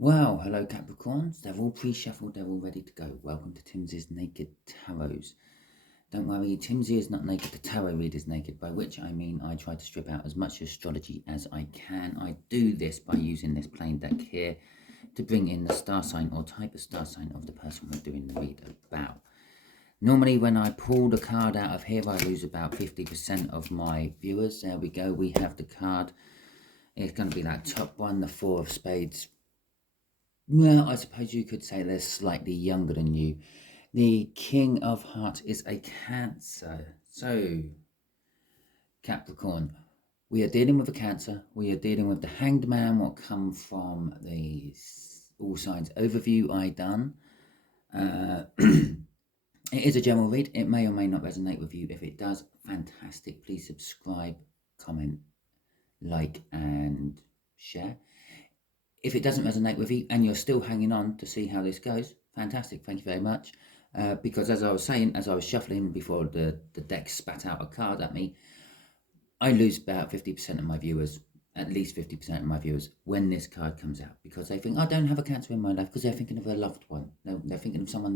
Well, hello Capricorns. They're all pre-shuffled, they're all ready to go. Welcome to Timsy's Naked Tarots. Don't worry, Timsy is not naked, the tarot reader is naked, by which I mean I try to strip out as much astrology as I can. I do this by using this plain deck here to bring in the star sign or type of star sign of the person we're doing the read about. Normally when I pull the card out of here, I lose about 50% of my viewers. There we go, we have the card. It's going to be that top one, the Four of Spades. Well, I suppose you could say they're slightly younger than you. The King of Hearts is a Cancer. So, Capricorn, we are dealing with a Cancer. We are dealing with the Hanged Man, what come from the All Signs overview I done. It is a general read. It may or may not resonate with you. If it does, fantastic. Please subscribe, comment, like, and share. If it doesn't resonate with you and you're still hanging on to see how this goes, fantastic, thank you very much. Because as I was saying, as I was shuffling before the deck spat out a card at me, I lose about 50% of my viewers, at least 50% of my viewers, when this card comes out. Because they think, I don't have a Cancer in my life, because they're thinking of a loved one. They're thinking of someone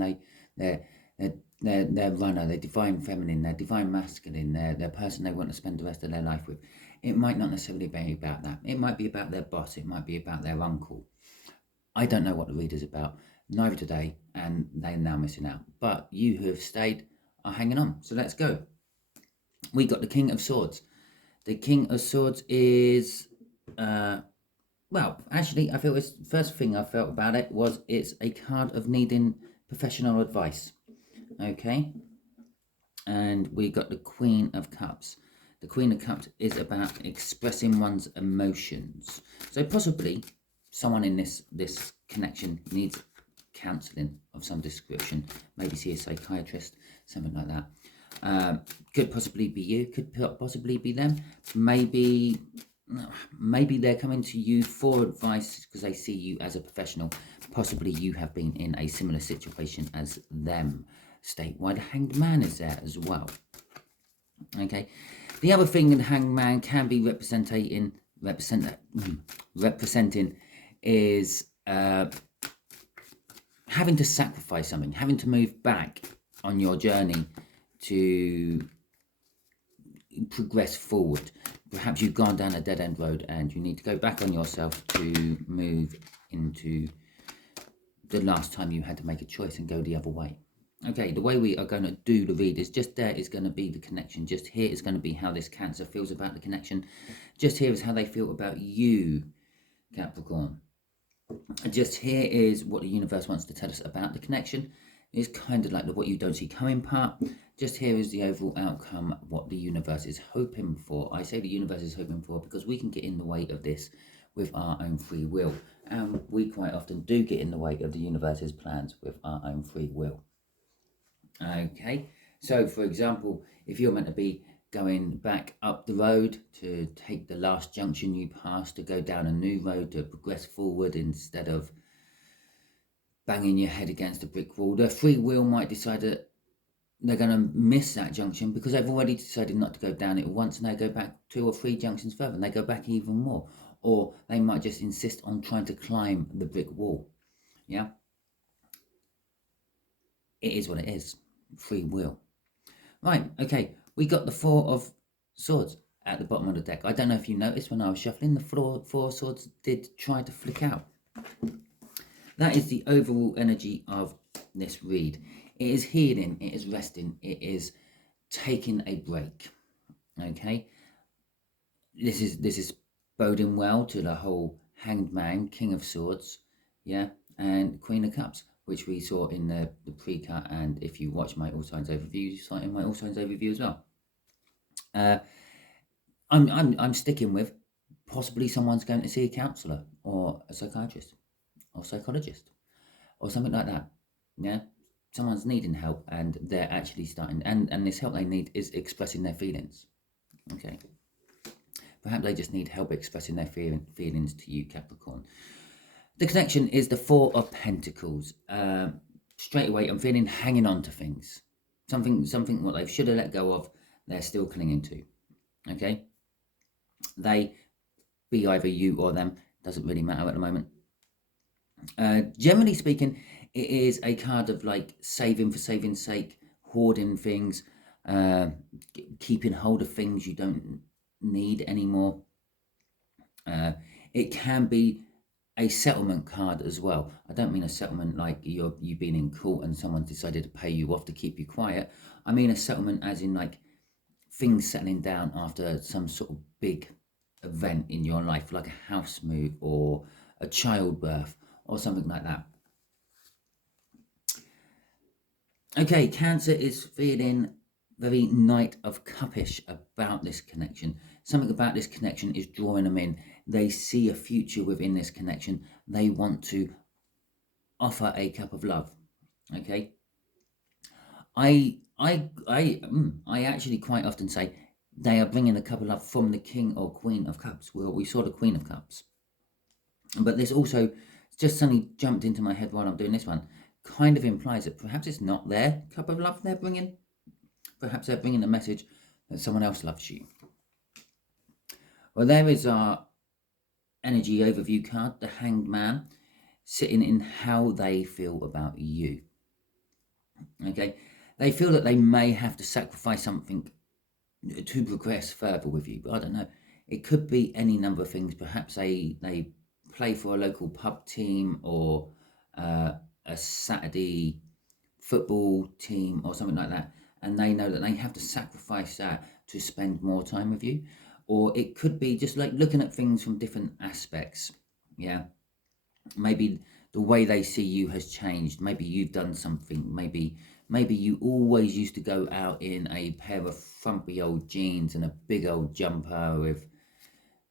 they're runner, they're divine feminine, they're divine masculine, they're person they want to spend the rest of their life with. It might not necessarily be about that. It might be about their boss. It might be about their uncle. I don't know what the reader's about. Neither do they, and they're now missing out. But you who have stayed are hanging on. So let's go. We got the King of Swords. The King of Swords is, well, actually, I feel it's the first thing I felt about it was it's a card of needing professional advice. Okay. And we got the Queen of Cups. The Queen of Cups is about expressing one's emotions. So possibly someone in this connection needs counselling of some description. Maybe see a psychiatrist, something like that. Could possibly be you. Could possibly be them. Maybe they're coming to you for advice because they see you as a professional. Possibly you have been in a similar situation as them. State why the Hanged Man is there as well. Okay, the other thing the Hanged Man can be representing is having to sacrifice something, having to move back on your journey to progress forward. Perhaps you've gone down a dead-end road and you need to go back on yourself to move into the last time you had to make a choice and go the other way. Okay, the way we are going to do the read is just there is going to be the connection. Just here is going to be how this Cancer feels about the connection. Just here is how they feel about you, Capricorn. Just here is what the universe wants to tell us about the connection. It's kind of like the what you don't see coming part. Just here is the overall outcome, what the universe is hoping for. I say the universe is hoping for because we can get in the way of this with our own free will. And we quite often do get in the way of the universe's plans with our own free will. Okay, so for example, if you're meant to be going back up the road to take the last junction you passed to go down a new road to progress forward instead of banging your head against a brick wall, their free will might decide that they're going to miss that junction because they've already decided not to go down it once and they go back 2 or 3 junctions further and they go back even more. Or they might just insist on trying to climb the brick wall. Yeah, it is what it is. Free will. Right, okay, we got the Four of Swords at the bottom of the deck. I don't know if you noticed when I was shuffling, the Four of Swords did try to flick out. That is the overall energy of this read. It is healing, it is resting, it is taking a break. Okay, this is boding well to the whole Hanged Man, King of Swords, yeah, and Queen of Cups, which we saw in the pre-cut, and if you watch my All Signs overview, you saw it in my All Signs overview as well. I'm sticking with possibly someone's going to see a counsellor or a psychiatrist or psychologist or something like that. Yeah, someone's needing help and they're actually starting, and this help they need is expressing their feelings. Okay, perhaps they just need help expressing their feelings to you, Capricorn. The connection is the Four of Pentacles. Straight away, I'm feeling hanging on to things. Something what they should have let go of, they're still clinging to. Okay? They, be either you or them, doesn't really matter at the moment. Generally speaking, it is a card of like saving for saving's sake, hoarding things, uh, keeping hold of things you don't need anymore. It can be a settlement card as well. I don't mean a settlement like you've been in court and someone decided to pay you off to keep you quiet. I mean a settlement as in like things settling down after some sort of big event in your life, like a house move or a childbirth or something like that. Okay, Cancer is feeling very Knight of Cupish about this connection. Something about this connection is drawing them in. They see a future within this connection. They want to offer a cup of love. Okay, I actually quite often say they are bringing a cup of love from the King or Queen of Cups. Well, we saw the Queen of Cups, but this also just suddenly jumped into my head while I'm doing this one. Kind of implies that perhaps it's not their cup of love they're bringing. Perhaps they're bringing a message that someone else loves you. Well, there is our energy overview card, the Hanged Man, sitting in how they feel about you. Okay, they feel that they may have to sacrifice something to progress further with you, but I don't know. It could be any number of things. Perhaps they play for a local pub team or a Saturday football team or something like that, and they know that they have to sacrifice that to spend more time with you. Or it could be just like looking at things from different aspects. Yeah, maybe the way they see you has changed. Maybe you've done something. Maybe you always used to go out in a pair of frumpy old jeans and a big old jumper with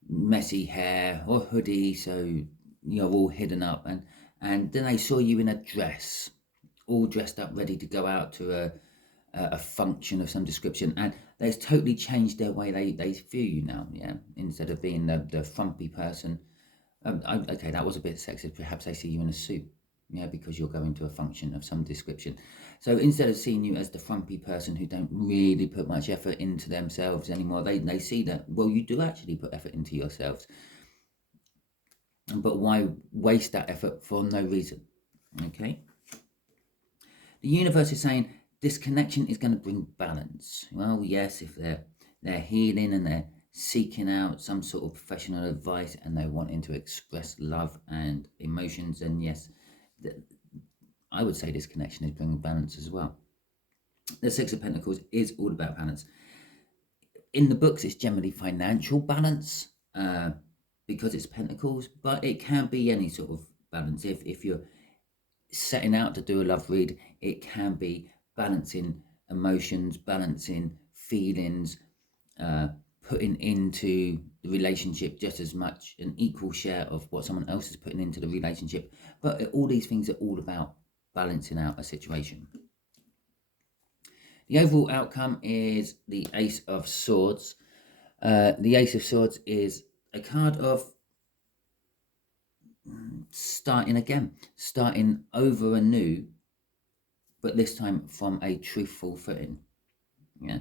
messy hair or hoodie, so you're all hidden up, and then they saw you in a dress, all dressed up, ready to go out to a function of some description, and they've totally changed their way they view you now. Yeah, instead of being the frumpy person. Okay, that was a bit sexist. Perhaps they see you in a suit, yeah, because you're going to a function of some description. So instead of seeing you as the frumpy person who don't really put much effort into themselves anymore, they see that, well, you do actually put effort into yourselves. But why waste that effort for no reason? Okay. The universe is saying this connection is going to bring balance. Well, yes, if they're healing and they're seeking out some sort of professional advice and they're wanting to express love and emotions, then yes, I would say this connection is bringing balance as well. The Six of Pentacles is all about balance. In the books, it's generally financial balance because it's Pentacles, but it can be any sort of balance. If you're setting out to do a love read, it can be balancing emotions, balancing feelings, putting into the relationship just as much an equal share of what someone else is putting into the relationship. But all these things are all about balancing out a situation. The overall outcome is the Ace of Swords. The Ace of Swords is a card of starting again, starting over anew, but this time from a truthful footing. Yeah,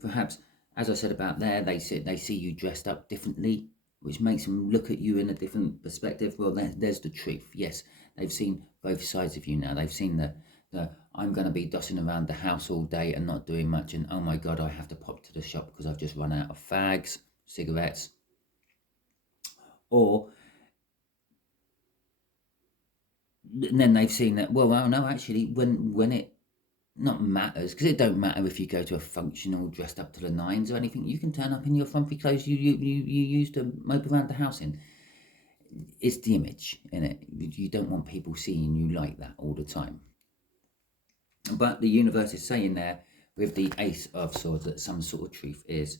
perhaps, as I said about there, they see you dressed up differently, which makes them look at you in a different perspective. Well, there's the truth. Yes, they've seen both sides of you now. They've seen the I'm going to be dossing around the house all day and not doing much, and oh my God, I have to pop to the shop because I've just run out of fags, cigarettes. Or then they've seen that, well, no, actually, when it not matters, because it don't matter if you go to a function all dressed up to the nines or anything. You can turn up in your frumpy clothes you used to mope around the house in. It's the image, innit? You don't want people seeing you like that all the time. But the universe is saying there with the Ace of Swords that some sort of truth is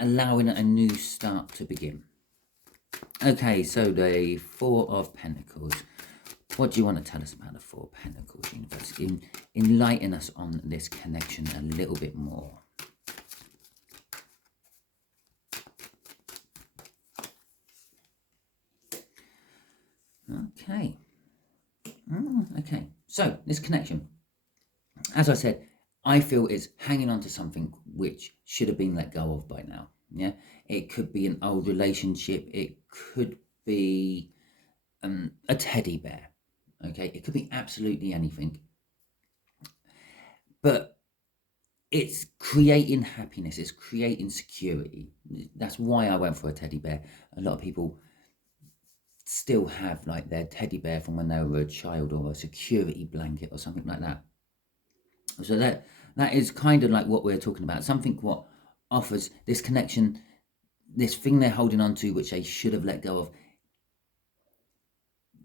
allowing a new start to begin. Okay, so the Four of Pentacles. What do you want to tell us about the Four of Pentacles, universe? Enlighten us on this connection a little bit more. Okay. Okay, so this connection, as I said, I feel it's hanging on to something which should have been let go of by now. Yeah, it could be an old relationship. It could be a teddy bear. Okay, it could be absolutely anything, but it's creating happiness, it's creating security. That's why I went for a teddy bear. A lot of people still have like their teddy bear from when they were a child, or a security blanket or something like that. So that is kind of like what we're talking about, something what offers this connection, this thing they're holding on to, which they should have let go of.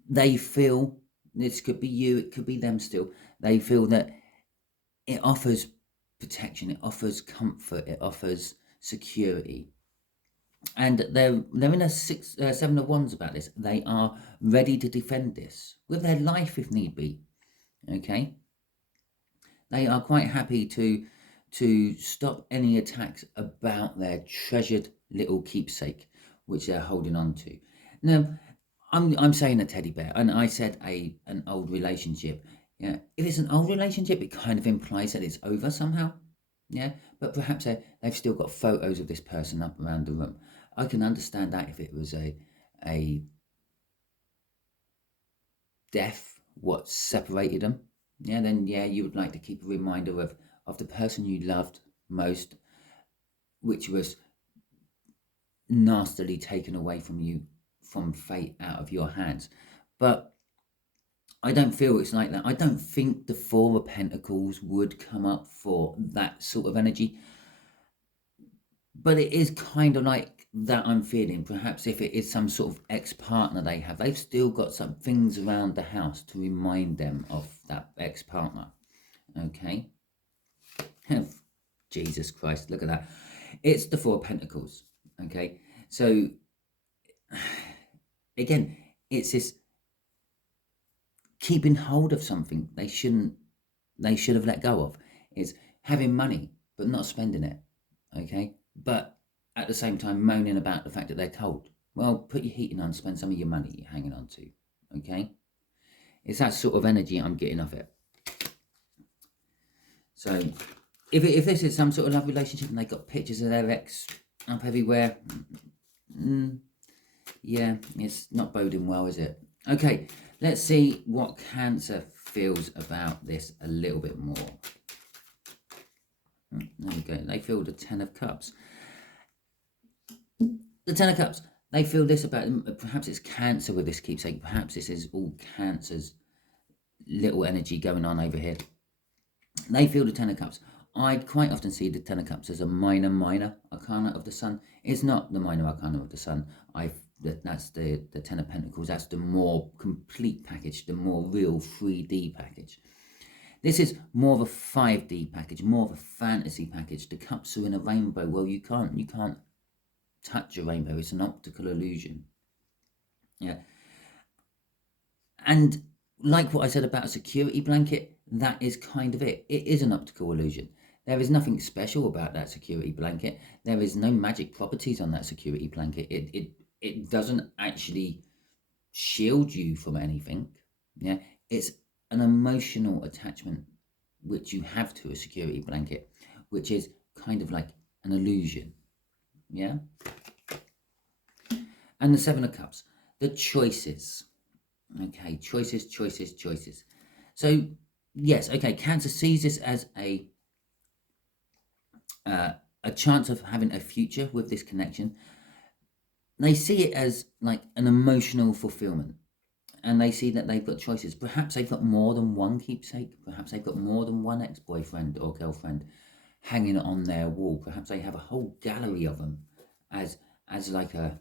They feel, this could be you, it could be them still, they feel that it offers protection, it offers comfort, it offers security. And they're in a seven of wands about this. They are ready to defend this with their life if need be. Okay, they are quite happy to stop any attacks about their treasured little keepsake, which they're holding on to. Now, I'm saying a teddy bear, and I said an old relationship. Yeah, if it's an old relationship, it kind of implies that it's over somehow. Yeah, but perhaps they've still got photos of this person up around the room. I can understand that if it was a death, what separated them. Yeah, then yeah, you would like to keep a reminder of the person you loved most, which was nastily taken away from you, from fate, out of your hands. But I don't feel it's like that. I don't think the Four of Pentacles would come up for that sort of energy. But it is kind of like that I'm feeling. Perhaps if it is some sort of ex-partner they have, they've still got some things around the house to remind them of that ex-partner. Okay. Jesus Christ, look at that. It's the Four of Pentacles. Okay. So, again, it's this keeping hold of something they should have let go of. It's having money but not spending it. Okay. But at the same time moaning about the fact that they're cold. Well, put your heating on, spend some of your money you're hanging on to. Okay. It's that sort of energy I'm getting off it. So if this is some sort of love relationship and they got pictures of their ex up everywhere, yeah, it's not boding well, is it? Okay, let's see what Cancer feels about this a little bit more. There we go. They feel the Ten of Cups. The Ten of Cups. They feel this about them. Perhaps it's Cancer with this keepsake. Perhaps this is all Cancer's little energy going on over here. They feel the Ten of Cups. I quite often see the Ten of Cups as a minor arcana of the Sun. It's not the minor arcana of the Sun. That's the Ten of Pentacles. That's the more complete package, the more real 3D package. This is more of a 5D package, more of a fantasy package. The cups are in a rainbow. Well, you can't touch a rainbow. It's an optical illusion. Yeah. And like what I said about a security blanket, that is kind of it. It is an optical illusion. There is nothing special about that security blanket. There is no magic properties on that security blanket. It doesn't actually shield you from anything. Yeah, it's an emotional attachment which you have to a security blanket, which is kind of like an illusion. Yeah. And the Seven of Cups, the choices. Okay, choices. So yes, okay, Cancer sees this as a chance of having a future with this connection. They see it as like an emotional fulfillment, and they see that they've got choices. Perhaps they've got more than one keepsake. Perhaps they've got more than one ex-boyfriend or girlfriend hanging on their wall. Perhaps they have a whole gallery of them as like a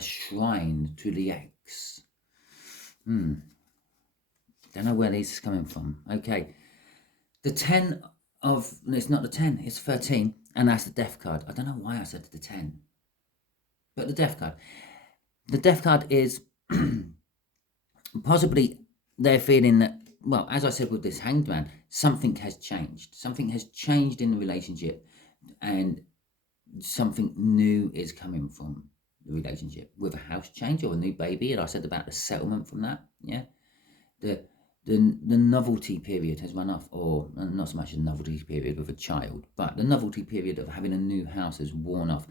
shrine to the ex. Don't know where this is coming from. Okay, the 10 of, it's not the 10, it's 13, and that's the Death card. I don't know why I said the 10, but the Death card. The Death card is possibly they're feeling that, well, as I said with this Hanged Man, something has changed. Something has changed in the relationship, and something new is coming from the relationship with a house change or a new baby. And I said about the settlement from that. Yeah, the novelty period has run off, or not so much a novelty period with a child, but the novelty period of having a new house has worn off.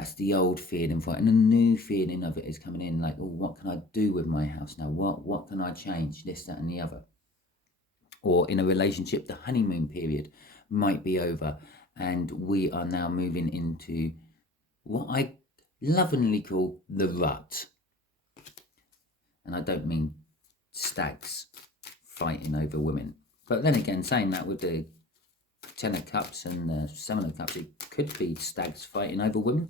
That's the old feeling for it. And a new feeling of it is coming in, like, oh, what can I do with my house now? What can I change? This, that, and the other. Or in a relationship, the honeymoon period might be over, and we are now moving into what I lovingly call the rut. And I don't mean stags fighting over women. But then again, saying that, with the Ten of Cups and the Seven of Cups, it could be stags fighting over women.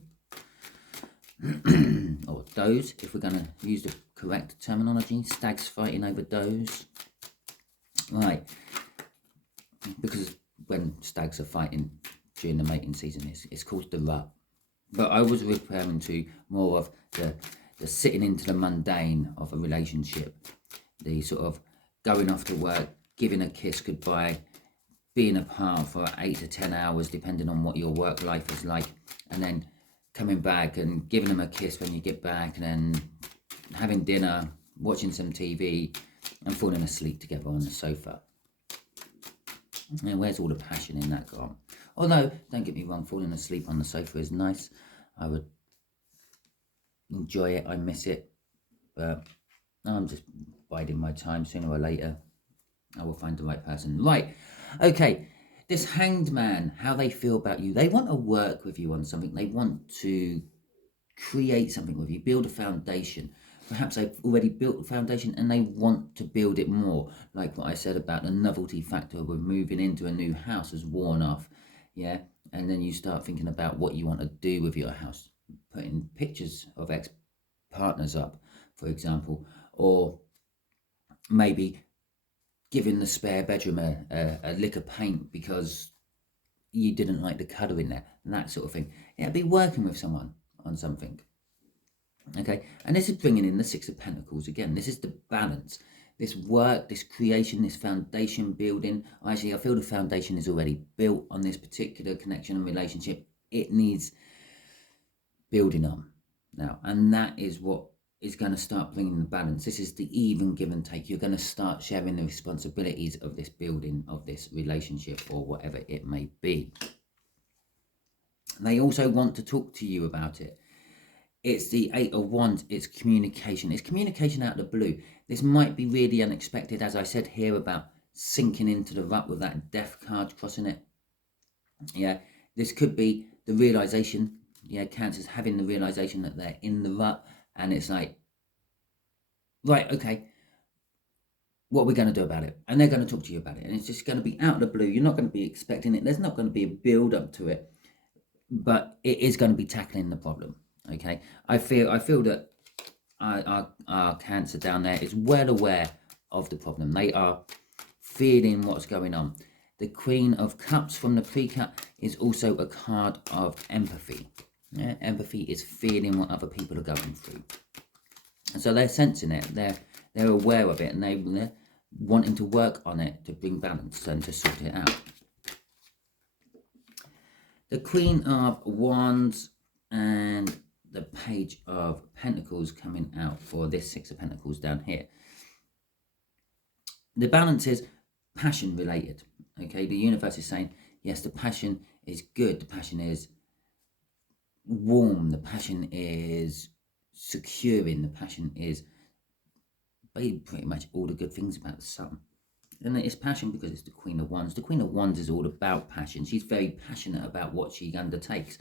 Or does, if we're going to use the correct terminology. Stags fighting over does. Right. Because when stags are fighting during the mating season, it's called the rut. But I was referring to more of the sitting into the mundane of a relationship. The sort of going off to work, giving a kiss goodbye, being apart for 8 to 10 hours, depending on what your work life is like, and then coming back and giving them a kiss when you get back, and then having dinner, watching some TV, and falling asleep together on the sofa. And where's all the passion in that gone? Although, don't get me wrong, falling asleep on the sofa is nice. I would enjoy it, I miss it, but I'm just biding my time. Sooner or later I will find the right person. Right, okay, this Hanged Man, how they feel about you. They want to work with you on something. They want to create something with you, build a foundation. Perhaps they've already built a foundation and they want to build it more. Like what I said about the novelty factor with moving into a new house has worn off. Yeah, and then you start thinking about what you want to do with your house, putting pictures of ex-partners up, for example, or maybe giving the spare bedroom a lick of paint because you didn't like the colour in there, and that sort of thing. Yeah, be working with someone on something. Okay, and this is bringing in the Six of Pentacles again. This is the balance, this work, this creation, this foundation building. Actually, I feel the foundation is already built on this particular connection and relationship. It needs building on now, and that is what is going to start bringing the balance. This is the even give and take. You're going to start sharing the responsibilities of this building, of this relationship, or whatever it may be. They also want to talk to you about it. It's the Eight of Wands. It's communication. It's communication out of the blue. This might be really unexpected, as I said here about sinking into the rut with that Death card crossing it. Yeah, this could be the realization. Yeah, Cancers having the realization that they're in the rut, and it's like, right, okay, what are we going to do about it? And they're going to talk to you about it, and it's just going to be out of the blue. You're not going to be expecting it. There's not going to be a build up to it, but it is going to be tackling the problem. Okay, I feel that our Cancer down there is well aware of the problem. They are feeling what's going on. The Queen of Cups from the pre-cut is also a card of empathy. Yeah, empathy is feeling what other people are going through, and so they're sensing it. They're aware of it, and they're wanting to work on it to bring balance and to sort it out. The Queen of Wands and the Page of Pentacles coming out for this Six of Pentacles down here. The balance is passion related. Okay, the universe is saying, yes, the passion is good. The passion is warm. The passion is securing. The passion is pretty much all the good things about the sun. And it's passion because it's the Queen of Wands. The Queen of Wands is all about passion. She's very passionate about what she undertakes.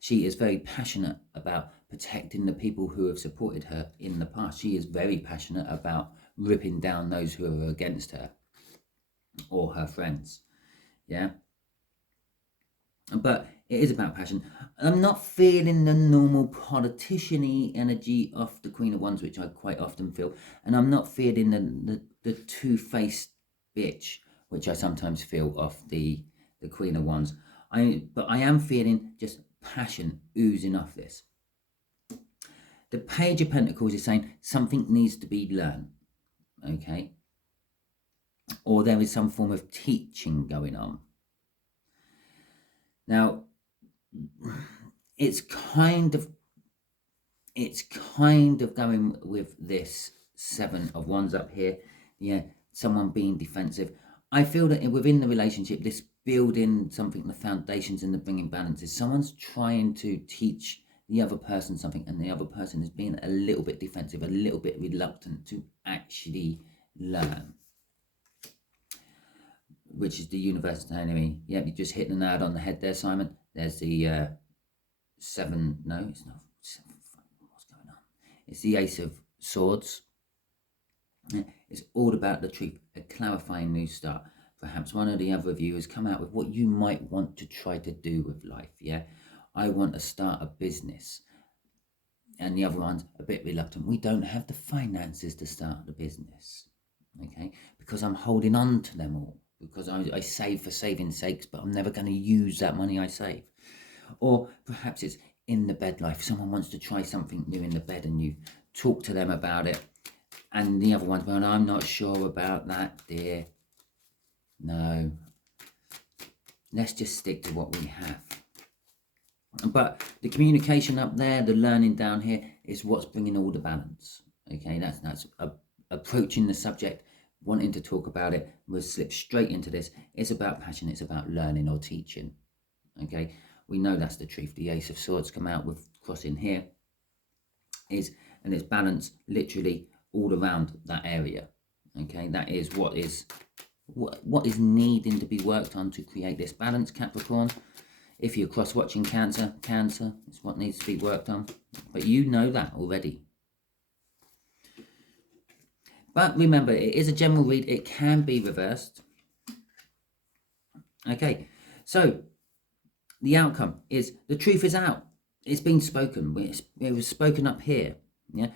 She is very passionate about protecting the people who have supported her in the past. She is very passionate about ripping down those who are against her or her friends. Yeah. But it is about passion. I'm not feeling the normal politician-y energy of the Queen of Wands, which I quite often feel. And I'm not feeling the two-faced bitch, which I sometimes feel of the Queen of Wands. But I am feeling just passion oozing off this. The Page of Pentacles is saying something needs to be learned, okay? Or there is some form of teaching going on. Now, it's kind of going with this Seven of Wands up here. Yeah, someone being defensive. I feel that within the relationship, this building something, the foundations and the bringing balance is someone's trying to teach the other person something, and the other person is being a little bit defensive, a little bit reluctant to actually learn, which is the universe telling me, yep, you just hit the nail on the head there, Simon. There's the seven, no, it's not seven, what's going on? It's the Ace of Swords. It's all about the truth, a clarifying new start. Perhaps one of the other of you has come out with what you might want to try to do with life. Yeah, I want to start a business, and the other one's a bit reluctant. We don't have the finances to start the business, okay, because I'm holding on to them all, because I save for saving's sakes, but I'm never going to use that money I save. Or perhaps it's in the bed life. Someone wants to try something new in the bed, and you talk to them about it, and the other one's, well, I'm not sure about that, dear. No, let's just stick to what we have. But the communication up there, the learning down here, is what's bringing all the balance. Okay, that's approaching the subject, wanting to talk about it. We'll slip straight into this. It's about passion. It's about learning or teaching. Okay, we know that's the truth. The Ace of Swords come out with crossing here, and it's balance literally all around that area. Okay, that is what is needing to be worked on to create this balance, Capricorn. If you're cross-watching Cancer is what needs to be worked on. But you know that already. But remember, it is a general read. It can be reversed. Okay, so the outcome is the truth is out. It's been spoken. It was spoken up here. Yeah,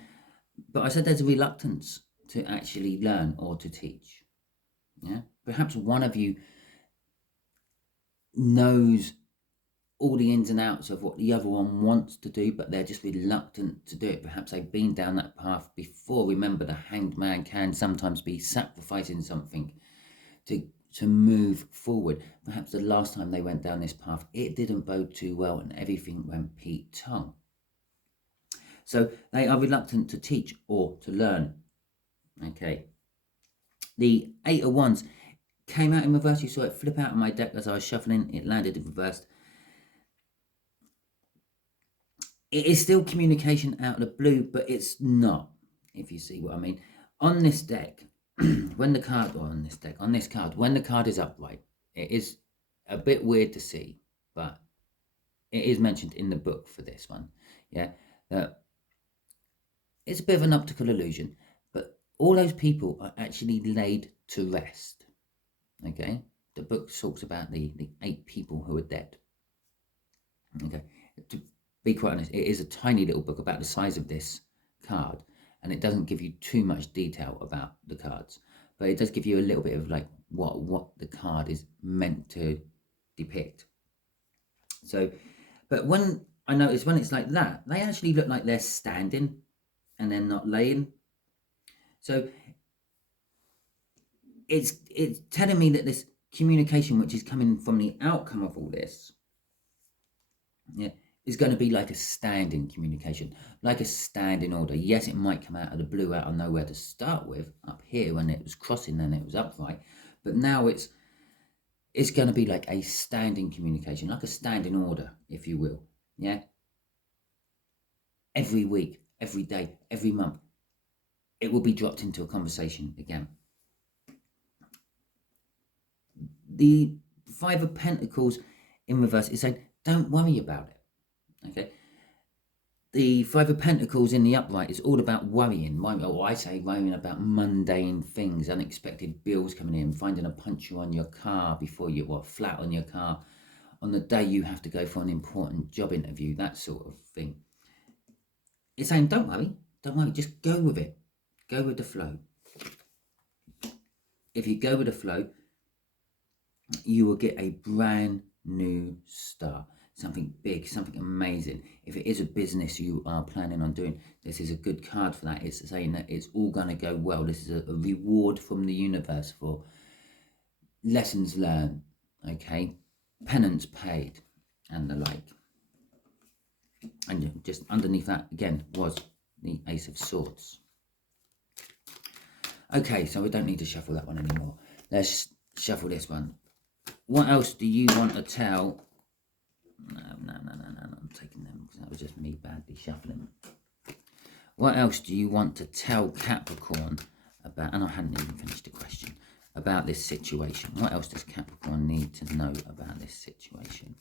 but I said there's a reluctance to actually learn or to teach. Yeah, perhaps one of you knows all the ins and outs of what the other one wants to do, but they're just reluctant to do it. Perhaps they've been down that path before. Remember, the hanged man can sometimes be sacrificing something to move forward. Perhaps the last time they went down this path, it didn't bode too well, and everything went Pete-tong. So they are reluctant to teach or to learn. Okay. The Eight of Wands came out in reverse. You saw it flip out of my deck as I was shuffling. It landed in reverse. It is still communication out of the blue, but it's not, if you see what I mean. On this deck, when the card, or on this card, when the card is upright, it is a bit weird to see, but it is mentioned in the book for this one. Yeah, it's a bit of an optical illusion, but all those people are actually laid to rest. Okay, the book talks about the 8 people who are dead. Okay, to be quite honest, it is a tiny little book about the size of this card, and it doesn't give you too much detail about the cards, but it does give you a little bit of like what the card is meant to depict. So, but when I notice when it's like that, they actually look like they're standing and they're not laying. So it's telling me that this communication, which is coming from the outcome of all this, yeah, is going to be like a standing communication, like a standing order. Yes, it might come out of the blue, out of nowhere to start with, up here when it was crossing and it was upright, but now it's going to be like a standing communication, like a standing order, if you will. Yeah, every week, every day, every month, it will be dropped into a conversation again. The Five of Pentacles in reverse is saying, don't worry about it. Okay. The Five of Pentacles in the upright is all about worrying. I say worrying about mundane things, unexpected bills coming in, finding a puncture on your car before you, or flat on your car on the day you have to go for an important job interview, that sort of thing. It's saying, don't worry, just go with it. Go with the flow. If you go with the flow, you will get a brand new start. Something big, something amazing. If it is a business you are planning on doing, this is a good card for that. It's saying that it's all going to go well. This is a reward from the universe for lessons learned, okay, penance paid, and the like. And just underneath that, again, was the Ace of Swords. Okay, so we don't need to shuffle that one anymore. Let's shuffle this one. What else do you want to tell No, I'm taking them because that was just me badly shuffling. What else do you want to tell Capricorn about? And I hadn't even finished the question. About this situation. What else does Capricorn need to know about this situation?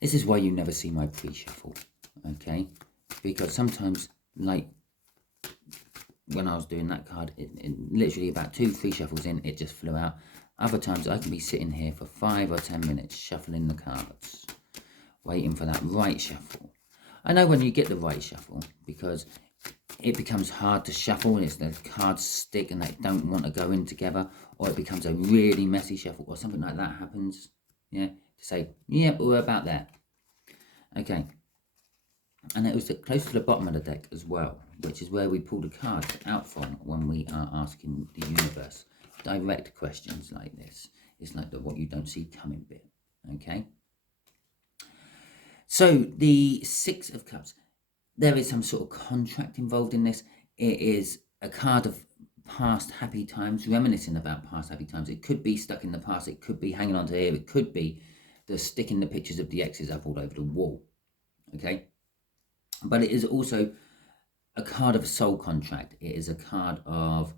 This is why you never see my pre-shuffle, okay? Because sometimes, like when I was doing that card, it literally about 2-3 shuffles in, it just flew out. Other times I can be sitting here for 5 or 10 minutes shuffling the cards, waiting for that right shuffle. I know when you get the right shuffle, because it becomes hard to shuffle and it's the cards stick and they don't want to go in together, or it becomes a really messy shuffle or something like that happens, yeah, to say, yeah, we're about there. Okay, and it was close to the bottom of the deck as well, which is where we pull the cards out from when we are asking the universe direct questions like this. It's like the what you don't see coming bit, okay? So the 6 of Cups, there is some sort of contract involved in this. It is a card of past happy times, reminiscing about past happy times. It could be stuck in the past. It could be hanging on to here. It could be the sticking the pictures of the exes up all over the wall, okay? But it is also a card of soul contract. It is a card of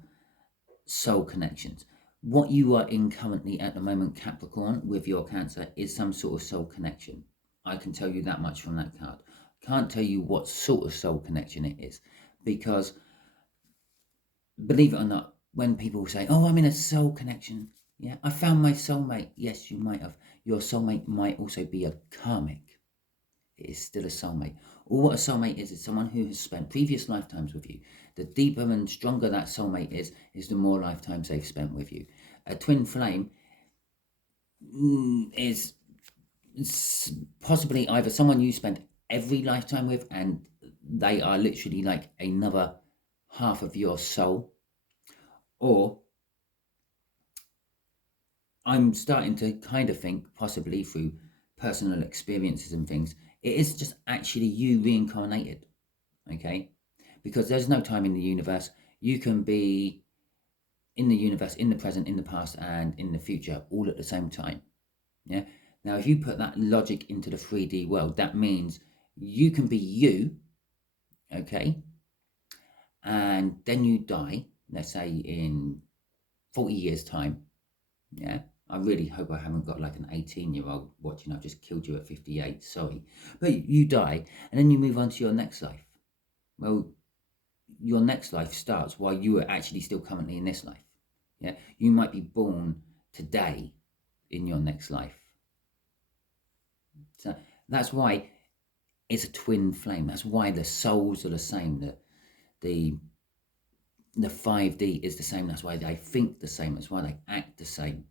soul connections. What you are in currently at the moment, Capricorn, with your Cancer, is some sort of soul connection. I can tell you that much from that card. Can't tell you what sort of soul connection it is, because believe it or not, when people say, oh, I'm in a soul connection, yeah, I found my soulmate. Yes, you might have. Your soulmate might also be a karmic. It is still a soulmate. Or what a soulmate is someone who has spent previous lifetimes with you. The deeper and stronger that soulmate is the more lifetimes they've spent with you. A twin flame is possibly either someone you spent every lifetime with and they are literally like another half of your soul, or I'm starting to kind of think, possibly through personal experiences and things, it is just actually you reincarnated, okay? Because there's no time in the universe. You can be in the universe, in the present, in the past, and in the future, all at the same time, yeah? Now, if you put that logic into the 3D world, that means you can be you, okay? And then you die, let's say in 40 years' time, yeah? I really hope I haven't got like an 18-year-old watching. I've just killed you at 58, sorry. But you die, and then you move on to your next life. Well, your next life starts while you are actually still currently in this life. Yeah, you might be born today in your next life. So that's why it's a twin flame. That's why the souls are the same. The 5D is the same. That's why they think the same. That's why they act the same.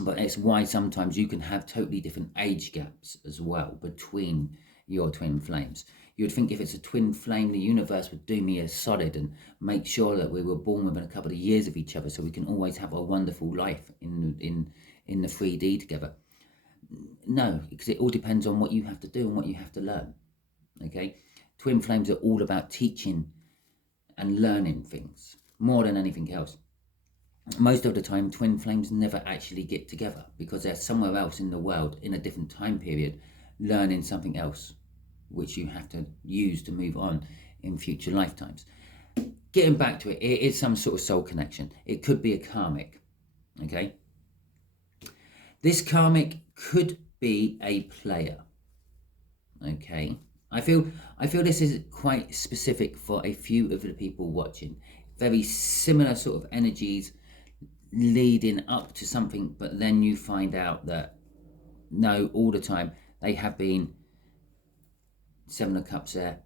But it's why sometimes you can have totally different age gaps as well between your twin flames. You would think if it's a twin flame, the universe would do me a solid and make sure that we were born within a couple of years of each other, so we can always have a wonderful life in the 3D together. No, because it all depends on what you have to do and what you have to learn. Okay, twin flames are all about teaching and learning things more than anything else. Most of the time, twin flames never actually get together because they're somewhere else in the world in a different time period, learning something else, which you have to use to move on in future lifetimes. Getting back to it, it is some sort of soul connection. It could be a karmic, okay? This karmic could be a player, okay? I feel this is quite specific for a few of the people watching. Very similar sort of energies leading up to something, but then you find out that no, all the time they have been 7 of Cups there.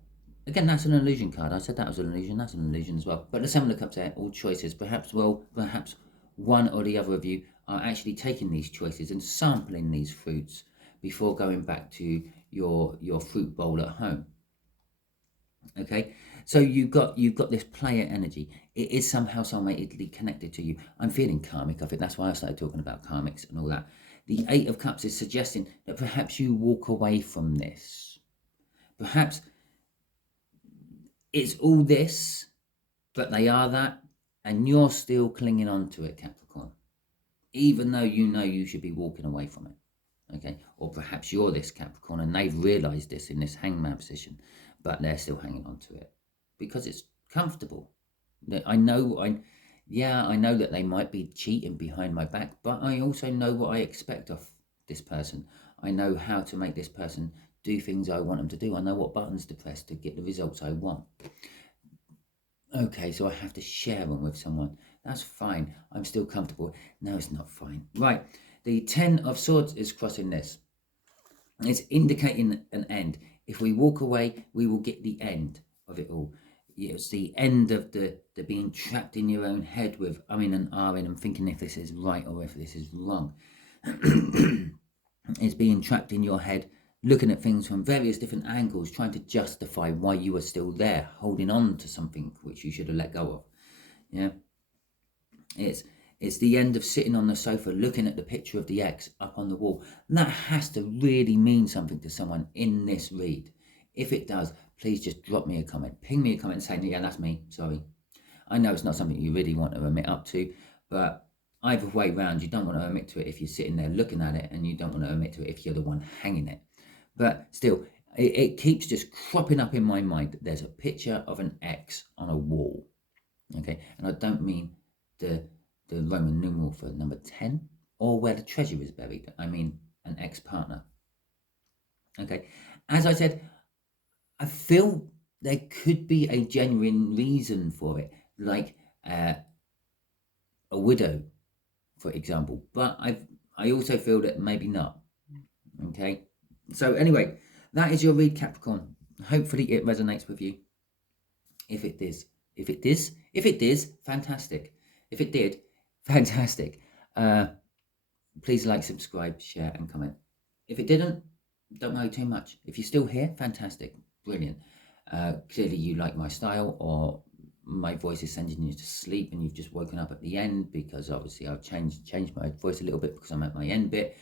Again, that's an illusion card. I said that was an illusion. That's an illusion as well. But the 7 of Cups there, all choices. Perhaps one or the other of you are actually taking these choices and sampling these fruits before going back to your fruit bowl at home. Okay, so you've got this player energy. It is somehow soulmatedly connected to you. I'm feeling karmic of it. That's why I started talking about karmics and all that. The 8 of Cups is suggesting that perhaps you walk away from this. Perhaps it's all this, but they are that. and you're still clinging on to it, Capricorn, even though you know you should be walking away from it. Okay, or perhaps you're this Capricorn and they've realized this in this hangman position, but they're still hanging on to it because it's comfortable. I know that they might be cheating behind my back, but I also know what I expect of this person. I know how to make this person do things I want them to do. I know what buttons to press to get the results I want. Okay, so I have to share them with someone. That's fine. I'm still comfortable. No, it's not fine. Right, the 10 of Swords is crossing this. It's indicating an end. If we walk away, we will get the end of it all. It's the end of the being trapped in your own head with umming and ahhing and thinking if this is right or if this is wrong. It's being trapped in your head, looking at things from various different angles, trying to justify why you are still there, holding on to something which you should have let go of. Yeah, it's the end of sitting on the sofa looking at the picture of the ex up on the wall. And that has to really mean something to someone in this read. If it does, please just drop me a comment. Ping me a comment saying, yeah, that's me, sorry. I know it's not something you really want to admit up to, but either way round, you don't want to admit to it if you're sitting there looking at it, and you don't want to admit to it if you're the one hanging it. But still, it keeps just cropping up in my mind that there's a picture of an X on a wall. Okay, and I don't mean the Roman numeral for number 10 or where the treasure is buried. I mean an ex-partner. Okay, as I said, I feel there could be a genuine reason for it, like a widow, for example, but I also feel that maybe not. Okay, so anyway, that is your read, Capricorn. Hopefully it resonates with you. If it did, fantastic. If it did, fantastic. Please like, subscribe, share, and comment. If it didn't, don't worry too much. If you're still here, fantastic, brilliant. Clearly you like my style, or my voice is sending you to sleep and you've just woken up at the end, because obviously I've changed my voice a little bit because I'm at my end bit.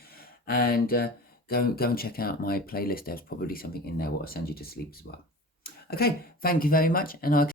And go and check out my playlist. There's probably something in there what will send you to sleep as well. Okay, thank you very much, and I'll